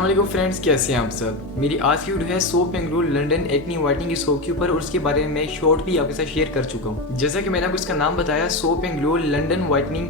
अस्सलाम वालेकुम फ्रेंड्स, कैसे हैं आप सब। मेरी आज की वीडियो है soap Bengaluru London acne whitening की सोप के ऊपर और उसके बारे में शॉर्ट भी आपके साथ शेयर कर चुका हूँ। जैसा कि मैंने आपको इसका नाम बताया सोप बेंगलुरु लंडन वाइटनिंग,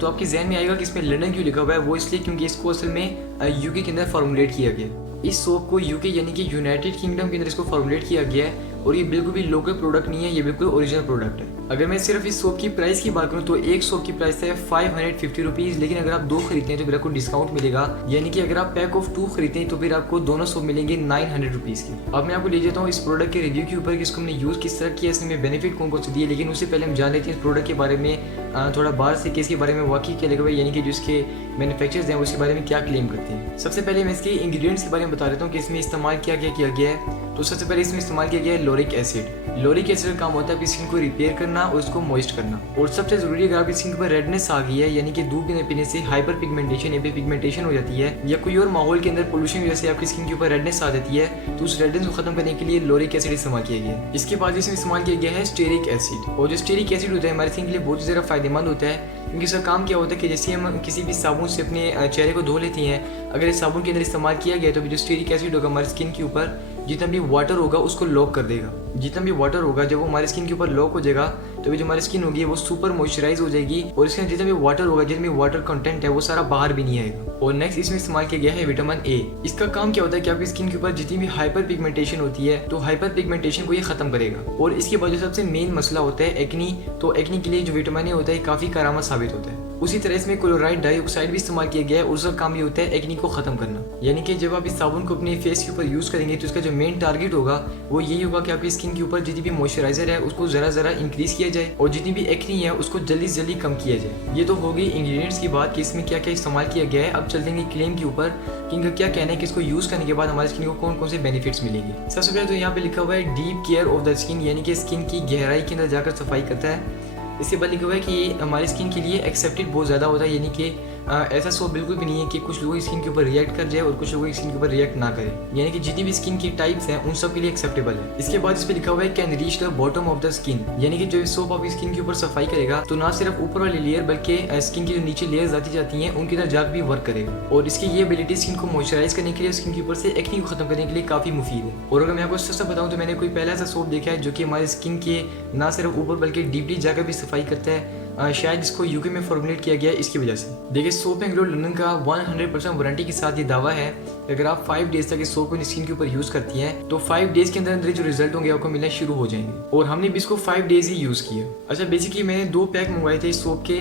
तो आपके जहन में आएगा कि इसमें लंदन क्यों लिखा हुआ है। वो इसलिए क्योंकि इसको असल में यूके के अंदर फॉर्मुलेट किया गया। इस सोप को यूके यानी कि यूनाइटेड किंगडम के अंदर इसको फॉर्मुलेट किया गया है और ये बिल्कुल भी लोकल प्रोडक्ट नहीं है, ये बिल्कुल ओरिजिनल प्रोडक्ट है। अगर मैं सिर्फ इस सोप की प्राइस की बात करूँ तो एक सोप की प्राइस है 550 रुपीज़, लेकिन अगर आप 2 खरीदते हैं तो फिर आपको डिस्काउंट मिलेगा, यानी कि अगर आप पैक ऑफ 2 खरीदते हैं तो फिर आपको दोनों सोप मिलेंगे 900 रुपीज़ की। अब मैं आपको ले जाता हूँ इस प्रोडक्ट के रिव्यू के ऊपर कि इसको हमने यूज़ किस तरह किया, इसमें बेनिफिट कौन कौन से दिए। लेकिन उससे पहले हम जान लेते हैं इस प्रोडक्ट के बारे में थोड़ा बाहर से कि इसके बारे में वाकई क्या लगा हुआ है, यानी कि जो इसके मैन्युफैक्चरर्स हैं उसके बारे में क्या क्लेम करते हैं। सबसे पहले मैं इसके इंग्रेडिएंट्स के बारे में बता देता हूँ कि इसमें इस्तेमाल क्या किया गया है। तो सबसे पहले इसमें इस्तेमाल किया गया है लोरिक एसिड। लोरिक एसिड का काम होता है आपकी स्किन को रिपेयर करना और उसको मॉइस्ट करना। और सबसे जरूरी अगर आपकी स्किन पर रेडनेस आ गई है, यानी कि दूध पीने से हाइपर पिगमेंटेशन या पिगमेंटेशन हो जाती है, या कोई और माहौल के अंदर पोल्यूशन की वजह से आपकी स्किन के ऊपर रेडनेस आ जाती है, तो उस रेडनेस को खत्म करने के लिए लोरिक एसिड इस्तेमाल किया गया है। इसके बाद इसमें इस्तेमाल किया गया है स्टेरिक एसिड। और जो स्टेरिक एसिड होता है हमारी स्किन के लिए बहुत ही ज़्यादा फायदेमंद होता है, क्योंकि इसका काम क्या होता है कि जैसे हम किसी भी साबुन से अपने चेहरे को धो लेते हैं, अगर इस साबुन के अंदर इस्तेमाल किया गया तो जो स्टेरिक एसिड होगा हमारी स्किन के ऊपर जितना भी वाटर होगा उसको लॉक कर देगा। जितना भी वाटर होगा जब वो हमारी स्किन के ऊपर लॉक हो जाएगा तो जो हमारी स्किन होगी वो सुपर मॉइस्चराइज हो जाएगी और इसके अंदर जितना भी वाटर होगा, जितना भी वाटर कंटेंट है वो सारा बाहर भी नहीं आएगा। और नेक्स्ट इसमें इस्तेमाल किया गया है विटामिन ए। इसका काम क्या होता है कि आपकी स्किन के ऊपर जितनी भी हाइपर पिगमेंटेशन होती है तो हाइपर पिगमेंटेशन को ये खत्म करेगा। और इसके बाद जो सबसे मेन मसला होता है एक्नी, तो एक्नी के लिए जो विटामिन ए होता है काफी कारगर साबित होता है। उसी तरह इसमें क्लोराइड डाइऑक्साइड भी इस्तेमाल किया गया है और उसका काम भी होता है एक्नी को खत्म करना। यानी कि जब आप इस साबुन को अपने फेस के ऊपर यूज करेंगे तो इसका जो मेन टारगेट होगा वो यही होगा कि आपकी स्किन के ऊपर जितनी भी मॉइस्चराइजर है उसको जरा इंक्रीज किया जाए और जितनी भी एक्नी है उसको जल्दी से जल्दी कम किया जाए। ये तो हो गई इंग्रेडिएंट्स की बात कि इसमें क्या क्या इस्तेमाल किया गया है। अब चलते हैं क्लेम के ऊपर कि इनका क्या कहना है कि इसको यूज करने के बाद हमारी स्किन को कौन कौन से बेनिफिट्स मिलेंगे। सबसे पहले तो यहाँ पे लिखा हुआ है deep care of the skin, यानी कि स्किन की गहराई के अंदर जाकर सफाई करता है। इसके बाद लिखा हुआ है कि हमारी स्किन के लिए एक्सेप्टेड बहुत ज़्यादा होता है, यानी कि ऐसा सोप बिल्कुल भी नहीं है कि कुछ लोगों की स्किन के ऊपर रिएक्ट कर जाए और कुछ लोगों की स्किन के ऊपर रिएक्ट ना करे, यानी कि जितनी भी स्किन की टाइप्स हैं उन सब के लिए एक्सेप्टेबल है। इसके बाद इस पे लिखा हुआ है can reach the bottom of the skin, यानी कि जो सोप आपकी स्किन के ऊपर सफाई करेगा तो ना सिर्फ ऊपर वाली लेयर बल्कि स्किन की जो नीचे लेयर्स आती जाती हैं उनकी तरह जाकर भी वर्क करेगा। और इसकी ये एबिलिटी स्किन को मॉइस्चराइज करने के लिए, स्किन के ऊपर से एक्नी को खत्म करने के लिए काफी मुफीद है। और अगर मैं आपको सच बताऊँ तो मैंने कोई पहला ऐसा सोप देखा है जो कि हमारी स्किन के ना सिर्फ ऊपर बल्कि डीपली जाकर भी सफाई करता है। शायद इसको यूके में फॉर्मुलेट किया गया है इसकी वजह से। देखिए सोप बेंगलुरु लंदन का 100% वारंटी के साथ ये दावा है कि अगर आप 5 डेज तक इस सोप को स्किन के ऊपर यूज करती हैं तो 5 डेज के अंदर अंदर जो रिजल्ट होंगे आपको मिलना शुरू हो जाएंगे। और हमने भी इसको 5 डेज ही यूज किया। अच्छा, बेसिकली मैंने 2 पैक मंगवाए थे इस सोप के।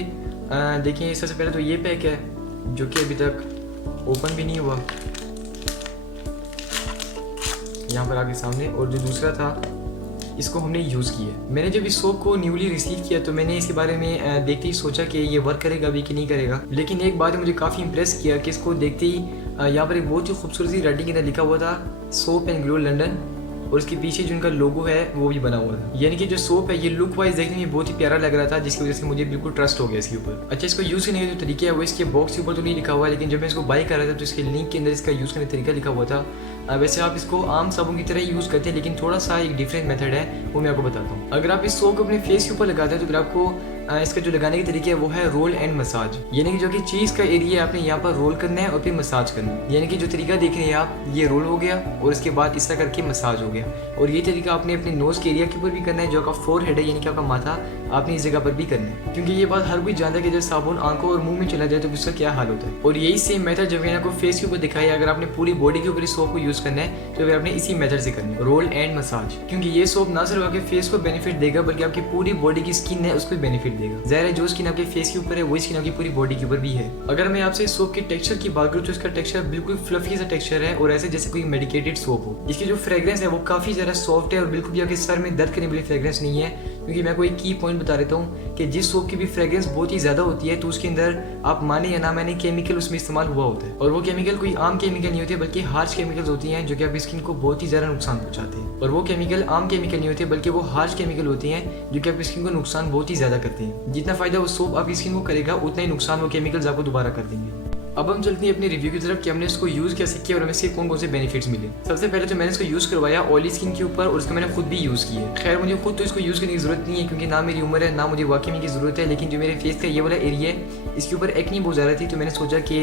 देखिए सबसे पहले तो ये पैक है जो कि अभी तक ओपन भी नहीं हुआ, यहाँ पर आपके सामने। और जो दूसरा था इसको हमने यूज़ किया। मैंने जब इस सोप को न्यूली रिसीव किया तो मैंने इसके बारे में देखते ही सोचा कि ये वर्क करेगा भी कि नहीं करेगा। लेकिन एक बात मुझे काफ़ी इंप्रेस किया कि इसको देखते ही यहाँ पर एक बहुत ही खूबसूरत सी राइटिंग के अंदर लिखा हुआ था सोप बेंगलुरु लंदन, और इसके पीछे जो इनका लोगो है वो भी बना हुआ था। यानी कि जो सोप है ये लुक वाइज देखने में बहुत ही प्यारा लग रहा था, जिसकी वजह से मुझे बिल्कुल ट्रस्ट हो गया इसके ऊपर। अच्छा, इसको यूज़ करने का जो तरीका है वो इसके बॉक्स के ऊपर तो नहीं लिखा हुआ है, लेकिन जब मैं इसको बाय कर रहा था तो इसके लिंक के अंदर इसका यूज़ करने का तरीका लिखा हुआ था। वैसे आप इसको आम साबुन की तरह यूज़ करते हैं, लेकिन थोड़ा सा एक डिफरेंट मेथड है वो मैं आपको बताता हूँ। अगर आप इस सोप को अपने फेस के ऊपर लगाते हैं तो फिर आपको इसका जो लगाने का तरीका है वो है रोल एंड मसाज, यानी कि जो कि चीज़ का एरिया है आपने यहाँ पर रोल करना है और फिर मसाज करना है। यानी कि जो तरीका देख रहे हैं आप, ये रोल हो गया और इसके बाद इस तरह करके मसाज हो गया। और ये तरीका आपने अपने नोज़ के एरिया के ऊपर भी करना है, जो आपका फोरहेड है यानी कि आपका माथा, आपने इस जगह पर भी करना है। क्योंकि ये बात हर कोई जानता है कि जब साबुन आंखों और मुंह में चला जाए तो उसका क्या हाल होता है। और यही सेम मेथड जब मैंने आपको फेस के ऊपर दिखाया, अगर आपने पूरी बॉडी के ऊपर इस सोप को यूज़ करना है तो फिर आपने इसी मेथड से करना है, रोल एंड मसाज। क्योंकि ये सोप ना सिर्फ आपके फेस को बेनिफिट देगा बल्कि आपकी पूरी बॉडी की स्किन है उसको बेनिफिट देगा। ज़ाहिर है जो स्किन आपके फेस के ऊपर है वही स्किन आपकी पूरी बॉडी के ऊपर भी है। अगर मैं आपसे इस सोप के टेक्सचर की बात करूँ तो इसका टेक्सचर बिल्कुल फ्लफी सा टेक्सचर है और ऐसे जैसे कोई मेडिकेटेड सोप हो। इसकी जो फ्रेग्रेंस है वो काफ़ी ज़्यादा सॉफ्ट है और बिल्कुल भी आपके सर में दर्द करने वाली फ्रेग्रेंस नहीं है। क्योंकि मैं कोई की पॉइंट बता देता हूँ कि जिस सोप की भी फ्रेग्रेंस बहुत ही ज़्यादा होती है तो उसके अंदर आप माने या ना माने केमिकल उसमें इस्तेमाल हुआ होता है, और वो केमिकल कोई आम केमिकल नहीं होते बल्कि हार्श केमिकल्स होती हैं जो कि आपकी स्किन को बहुत ही ज़्यादा नुकसान पहुँचाते हैं। और वो केमिकल आम केमिकल नहीं होते बल्कि वो हार्श केमिकल होते हैं जो कि आपकी स्किन को नुकसान बहुत ही ज़्यादा करते हैं। जितना फ़ायदा वो सोप आपकी स्किन को करेगा उतना ही नुकसान वो केमिकल्स आपको दोबारा कर देंगे। अब हम चलते हैं अपने रिव्यू की तरफ कि हमने इसको यूज़ कैसे किया और हमें इसके कौन कौन से बेनिफिट्स मिले। सबसे पहले तो मैंने इसको यूज़ करवाया ऑयली स्किन के ऊपर और उसको मैंने खुद भी यूज़ किया। खैर मुझे खुद तो इसको यूज़ करने की जरूरत नहीं है क्योंकि ना मेरी उम्र है ना मुझे वाकई में की ज़रूरत है, लेकिन जो मेरे फेस का ये वाला एरिया है इसके ऊपर एक्नी बहुत ज़्यादा थी, तो मैंने सोचा कि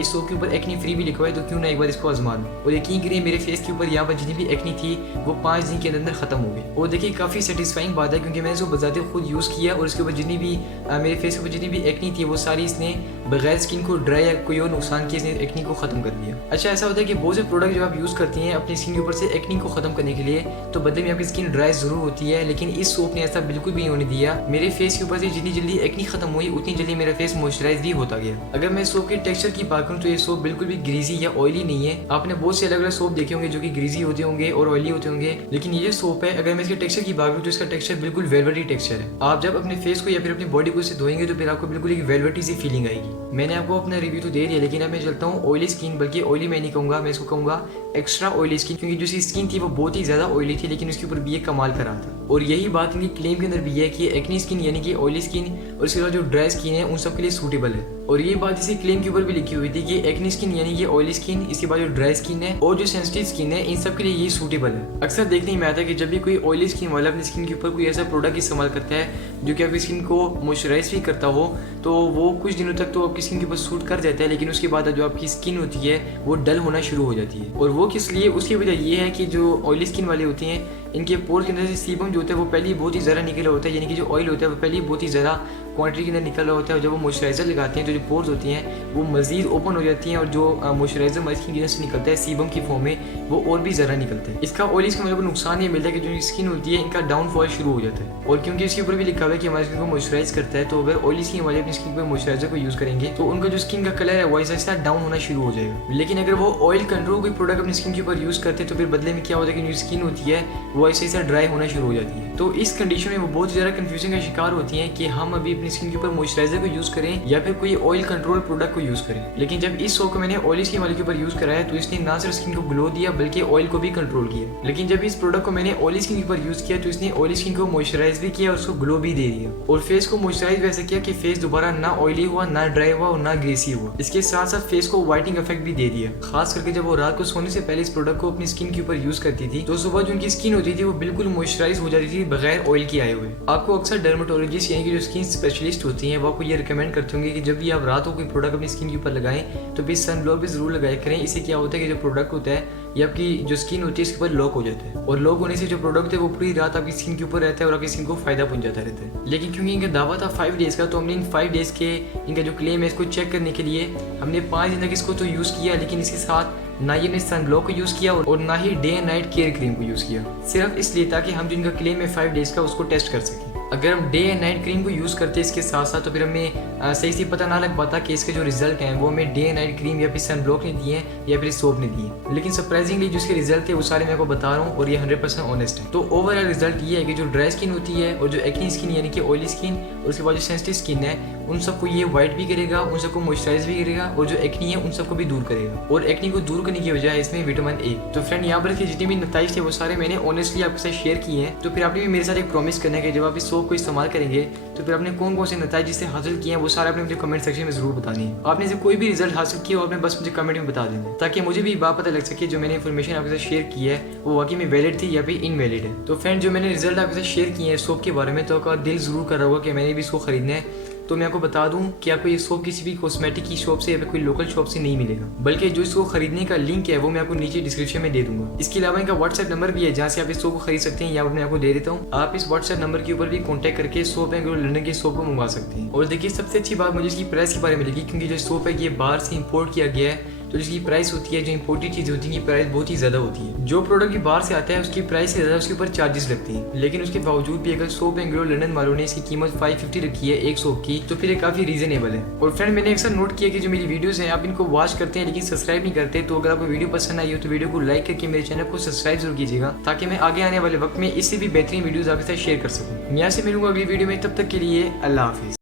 इस सोप के ऊपर एक्नी फ्री भी लिखा हुआ है तो क्यों ना एक बार इसको आजमा लूं। और यकीन करिए मेरे फेस के ऊपर यहाँ पर जितनी भी एक्नी थी वो 5 दिन के अंदर ख़त्म हो गई। और देखिए काफ़ी सेटिस्फाइंग बात है क्योंकि मैंने इसको बजाते खुद यूज़ किया और उसके ऊपर जितनी भी मेरे फेस के ऊपर जितनी भी एक्नी थी वो सारी इसने बगैर स्किन को ड्राई या कोई और नुकसान किए इसने एक्नी को ख़त्म कर दिया। अच्छा ऐसा होता है कि बहुत से प्रोडक्ट जब आप यूज़ करती हैं अपनी स्किन के ऊपर से एक्नी को ख़त्म करने के लिए तो बदले में आपकी स्किन ड्राई ज़रूर होती है, लेकिन इस सोप ने ऐसा बिल्कुल भी नहीं होने दिया। मेरे फेस के ऊपर से जितनी जल्दी एक्नी ख़त्म हुई उतनी जल्दी मेरा फेस मॉइस्चराइज भी होता गया। अगर मैं सोप के टेक्सचर की बात करूँ तो ये सोप बिल्कुल भी ग्रीजी या ऑयली नहीं है। आपने बहुत से अलग अलग सोप देखे होंगे जो कि ग्रीजी होते होंगे और ऑयली होते होंगे, लेकिन ये जो सोप है अगर मैं इसके टेक्सचर की बात करूँ तो इसका टेक्सचर बिल्कुल वेलवेटी टेक्सचर है। आप जब अपने फेस को या फिर अपनी बॉडी को इससे धोएंगे तो फिर आपको बिल्कुल एक वेलवेटी सी फीलिंग आएगी। मैंने आपको अपना रिव्यू तो दे दिया, लेकिन अब मैं चलता हूँ ऑयली स्किन, बल्कि ऑयली मैं नहीं कहूँगा, मैं इसको कहूँगा एक्स्ट्रा ऑयली स्किन, क्योंकि जो इसकी स्किन थी वो बहुत ही ज़्यादा ऑयली थी लेकिन उसके ऊपर भी ये कमाल कर रहा था। और यही बात इनकी क्लेम के अंदर भी है कि एक्नी स्किन यानी कि ऑयली स्किन और इसके बाद जो ड्राई स्किन है उन सब के लिए सूटेबल है। और ये बात इसी क्लेम के ऊपर भी लिखी हुई थी कि एक्नी स्किन यानी कि ऑयली स्किन, इसके बाद जो ड्राई स्किन है और जो सेंसिटिव स्किन है इन सब के लिए ये सूटेबल है। अक्सर देखने में आता है कि जब भी कोई ऑयली स्किन वाला अपनी स्किन के ऊपर कोई ऐसा प्रोडक्ट इस्तेमाल करता है जो कि आपकी स्किन को मॉइस्चराइज भी करता हो तो वो कुछ दिनों तक तो आपकी स्किन के ऊपर सूट कर जाता है, लेकिन उसके बाद जो आपकी स्किन होती है वो डल होना शुरू हो जाती है। और वो किस लिए, उसकी वजह ये है कि जो ऑयली स्किन वाले होते हैं इनके पोर के अंदर से सीबम जो होता है वो पहले ही बहुत ही ज़्यादा निकला होता है, यानी कि जो ऑयल होता है वो पहले ही बहुत ही ज़्यादा क्वांटिटी के अंदर निकल रहा होता है। और जब वो मॉइस्चराइजर लगाते हैं तो जो पोर्स होती हैं वो मज़ीद ओपन हो जाती हैं और जो मॉइस्चराइजर हमारी स्किन के अंदर से निकलता है सीबम की फॉर्म में वो और भी ज़्यादा निकलता है। इसका ऑयली स्किन वाले को नुकसान ये मिलता है कि जो स्किन होती है इनका डाउनफॉल शुरू हो जाता है। और क्योंकि इसके ऊपर भी लिखा हुआ है कि हमारी स्किन को मॉइस्चराइज करता है, तो अगर ऑयली स्किन वाले अपनी स्किन पर मॉइस्चराइजर को यूज़ करेंगे तो उनका जो स्किन का कलर है वो ऐसा डाउन होना शुरू हो जाएगा। लेकिन अगर वो ऑयल कंट्रोल कोई प्रोडक्ट अपनी स्किन के ऊपर यूज़ करते हैं तो फिर बदले में क्या होता है कि जो स्किन होती है वो ऐसे ऐसा ड्राई होना शुरू हो जाती है। तो इस कंडीशन में वो बहुत ज़्यादा कंफ्यूजन का शिकार होती हैं कि हम अभी अपनी स्किन के ऊपर मॉइस्चराइजर को यूज़ करें या फिर कोई ऑयल कंट्रोल प्रोडक्ट को यूज़ करें। लेकिन जब इस सोप को मैंने ऑयली स्किन वाले के ऊपर यूज़ कराया तो इसने ना सिर्फ स्किन को ग्लो दिया बल्कि ऑयल को भी कंट्रोल किया। लेकिन जब इस प्रोडक्ट को मैंने ऑयली स्किन के ऊपर यूज़ किया तो इसने ऑयली स्किन को मॉइस्चराइज भी किया और उसको ग्लो भी दे दिया। और फेस को मॉइस्चराइज वैसे किया कि फेस दोबारा ना ऑयली हुआ, ना ड्राई हुआ और ना ग्रेसी हुआ। इसके साथ साथ फेस को वाइटनिंग इफेक्ट भी दे दिया। खास करके जब वो रात को सोने से पहले इस प्रोडक्ट को अपनी स्किन के ऊपर यूज़ करती थी तो सुबह जो उनकी स्किन होती थी वो बिल्कुल मॉइस्चराइज हो जाती थी बगैर ऑयल के आए हुए। आपको अक्सर डर्मेटोलॉजिस्ट यानी कि जो स्किन स्पेशलिस्ट होती हैं वो आपको ये रिकमेंड करते होंगे कि जब भी आप रात को कोई प्रोडक्ट अपनी स्किन के ऊपर लगाएं तो भी सन ब्लॉक भी जरूर लगाया करें। इससे क्या होता है कि जो प्रोडक्ट होता है ये आपकी जो स्किन होती है इसके ऊपर लॉक हो जाता है और लॉक होने से जो प्रोडक्ट है वो पूरी रात आपकी स्किन के ऊपर रहता है और आपकी स्किन को फायदा पहुंचाता रहता है। लेकिन क्योंकि इनका दावा था 5 डेज़ का तो हमने इन 5 डेज़ के इनका जो क्लेम है इसको चेक करने के लिए हमने 5 दिन तक इसको तो यूज़ किया, लेकिन इसके साथ ना ही हमने सन ब्लॉक को यूज़ किया और ना ही day and night care cream को यूज़ किया, सिर्फ इसलिए ताकि हम जो इनका क्लेम है 5 डेज़ का उसको टेस्ट कर सकें। अगर हम डे एंड नाइट क्रीम को यूज़ करते इसके साथ साथ तो फिर हमें सही से पता ना लग पाता कि इसके जो रिजल्ट हैं वो हमें डे एंड नाइट क्रीम या फिर सन ब्लॉक ने दिए हैं या फिर सोप ने दिए। लेकिन सरप्राइजिंगली जो इसके रिजल्ट थे वो सारे मैं आपको बता रहा हूँ और ये 100% ऑनेस्ट है। तो ओवरऑल रिजल्ट ये है कि जो ड्राई स्किन होती है और जो एक्नी स्किन यानी कि ऑयली स्किन और उसके बाद जो सेंसिटिव स्किन है उन सबको ये वाइट भी करेगा, उन सबको मॉइस्चराइज भी करेगा और जो एक्नी है उन सबको भी दूर करेगा। और एक्नी को दूर करने की वजह है इसमें विटामिन ए। तो फ्रेंड यहाँ पर जितने भी नतीजे थे वो सारे मैंने ऑनेस्टली आपके साथ शेयर किए हैं। तो फिर आपने भी मेरे साथ एक प्रॉमिस करना है कि जब आप इस सोप को इस्तेमाल करेंगे तो फिर आपने कौन कौन से नतीजे से हासिल किए हैं वो सारे आपने मुझे कमेंट सेक्शन में जरूर बतानी है। आपने से कोई भी रिजल्ट हासिल किया हो आपने बस मुझे कमेंट में बता देना ताकि मुझे भी बात पता लग सके जो मैंने इन्फॉर्मेशन आपके साथ शेयर की है वो वाकई में वैलिड थी या फिर इनवैलिड है। तो फ्रेंड जो मैंने रिजल्ट आपके साथ शेयर किए हैं सोप के बारे में तो आपका दिल जरूर कर रहा होगा कि मैंने भी इसको खरीदना है। तो मैं आपको बता दूं कि आपको ये सोप किसी भी कॉस्मेटिक की शॉप से या फिर कोई लोकल शॉप से नहीं मिलेगा, बल्कि जो इसको खरीदने का लिंक है वो मैं आपको नीचे डिस्क्रिप्शन में दे दूंगा। इसके अलावा इनका व्हाट्सएप नंबर भी है जहाँ से आप इस सोप को खरीद सकते हैं, यहाँ पर मैं आपको दे देता हूँ। आप इस व्हाट्सएप नंबर के ऊपर भी कॉन्टैक्ट करके सोप एंड ग्लो लंदन के सोप को मंगवा सकते हैं। और देखिए सबसे अच्छी बात मुझे इसकी प्राइस के बारे में लगी क्योंकि जो सोप है ये बाहर से इम्पोर्ट किया गया है तो जिसकी प्राइस होती है जो इंपोर्टेड चीज़ होती है प्राइस बहुत ही ज़्यादा होती है। जो प्रोडक्ट की बाहर से आता है उसकी प्राइस से ज़्यादा उसके ऊपर चार्जेस लगती हैं, लेकिन उसके बावजूद भी अगर सोप एंड ग्लो लंदन वालों ने इसकी कीमत 550 रखी है एक सोप की तो फिर ये काफ़ी रीजनेबल है। और फ्रेंड मैंने अक्सर नोट किया कि जो मेरी वीडियोज़ हैं आप इनको वॉच करते हैं लेकिन सब्सक्राइब नहीं करते, तो अगर आपको वीडियो पसंद आई हो तो वीडियो को लाइक करके मेरे चैनल को सब्सक्राइब जरूर कीजिएगा ताकि मैं आगे आने वाले वक्त में इससे भी बेहतरीन वीडियोज़ आपके साथ शेयर कर सकूँ। मैं यहाँ से मिलूंगा अगली वीडियो में, तब तक के लिए अल्लाह हाफिज़।